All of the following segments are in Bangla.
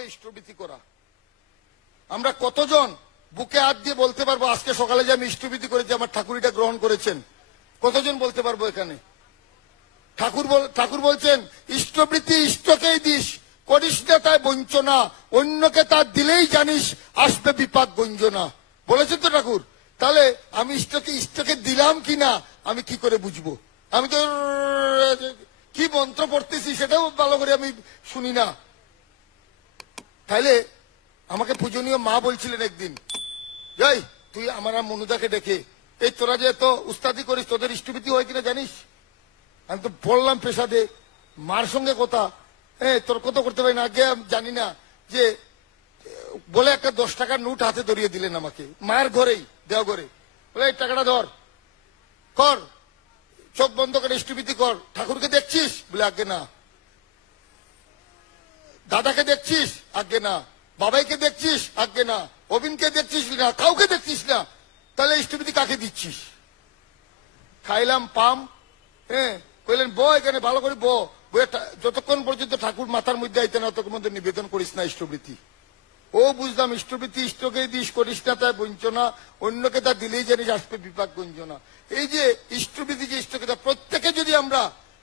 হবে ইষ্টবৃত্তি করা। আমরা কতজন বুকে হাত দিয়ে বলতে পারবো আজকে সকালে যে আমি ইষ্টবৃত্তি করেছি আমার ঠাকুরিটা গ্রহণ করেছেন? কতজন বলতে পারবো এখানে? ঠাকুর বলছেন ইষ্টবৃত্তি ইষ্টকেই দিস, করিস না তাই বঞ্চনা, অন্যকে তা দিলেই জানিস আসবে বিপাক গঞ্জনা। বলেছেন তো ঠাকুর। তাহলে আমি ইষ্টকে দিলাম কিনা আমি কি করে বুঝবো? আমি তো কি মন্ত্র পড়তেছি সেটাও ভালো করে আমি শুনি না। তাইলে আমাকে পূজনীয় মা বলছিলেন একদিন, যাই তুই আমার মনুদাকে ডেকে, এই তোরা যে এত উস্তাদি করিস তোদের ইষ্টবৃত্তি হয় কিনা জানিস? আমি তো বললাম পেশাদে, মার সঙ্গে কথা, তোর কত করতে পারি না আগে জানি না, যে বলে একটা 10 টাকার নোট হাতে ধরিয়ে দিলেন আমাকে, মায়ের ঘরেই, দেওয়া ঘরে, বলে এই টাকাটা ধর, কর, চোখ বন্ধ করে ইষ্টবৃত্তি কর। ঠাকুরকে দেখছিস? বলে আগে না। দাদাকে দেখছিস? আগে না। বাবাইকে দেখছিস? আগে না। অবিনকে দেখছিস না? কাউকে দেখছিস না। তাহলে ইষ্টবৃত্তি কাকে দিচ্ছিস? খাইলাম পাম, কইলেন ব এখানে ভালো করে যতক্ষণ পর্যন্ত ঠাকুর মাথার মধ্যে আইতে না ততক্ষণ মধ্যে নিবেদন করিস না ইষ্টবৃত্তি। ও বুঝলাম ইষ্টবৃত্তি ইষ্টকে দিস, করিস না তাই বঞ্চনা, অন্যকে তা দিলেই জানিস আসবে বিপাক গঞ্জনা। এই যে ইষ্টবৃত্তি যে ইষ্টকে প্রত্যেকে যদি আমরা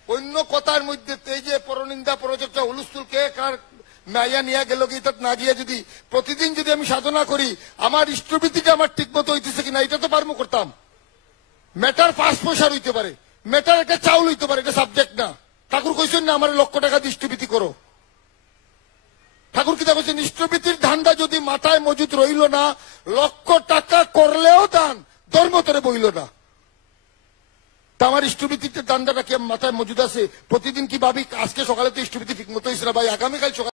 অন্য কথার মধ্যে এই যে পরনিন্দা পরচর্চা হুলস্থুল কে কার মাইয়া নিয়ে গেল কি তার না গিয়ে যদি প্রতিদিন যদি আমি সাধনা করি আমার ইষ্টবৃত্তিটা আমার ঠিক মতো হইতেছে কিনা এটা তো পারমো করতাম। মেটার 5 পয়সা হইতে পারে, মেটার একটা চাউল হইতে পারে, এটা সাবজেক্ট না। ঠাকুর কইছেন না আমার 1 লক্ষ টাকা দিয়ে ইষ্টবৃত্তি করো। ঠাকুর কি বলছেন ইষ্টবৃত্তির ধান্দা যদি মাথায় মজুদ রইল না, 1 লক্ষ টাকা করলেও দান ধর্ম তোরে বইল না। তা আমার ইষ্টবৃত্তির ধান্দাটা কি মাথায় মজুদ আছে? প্রতিদিন কি ভাবি আজকে সকালে তো ইষ্টবৃত্তি ঠিক মতো হয়েছে না ভাই, আগামীকাল সকালে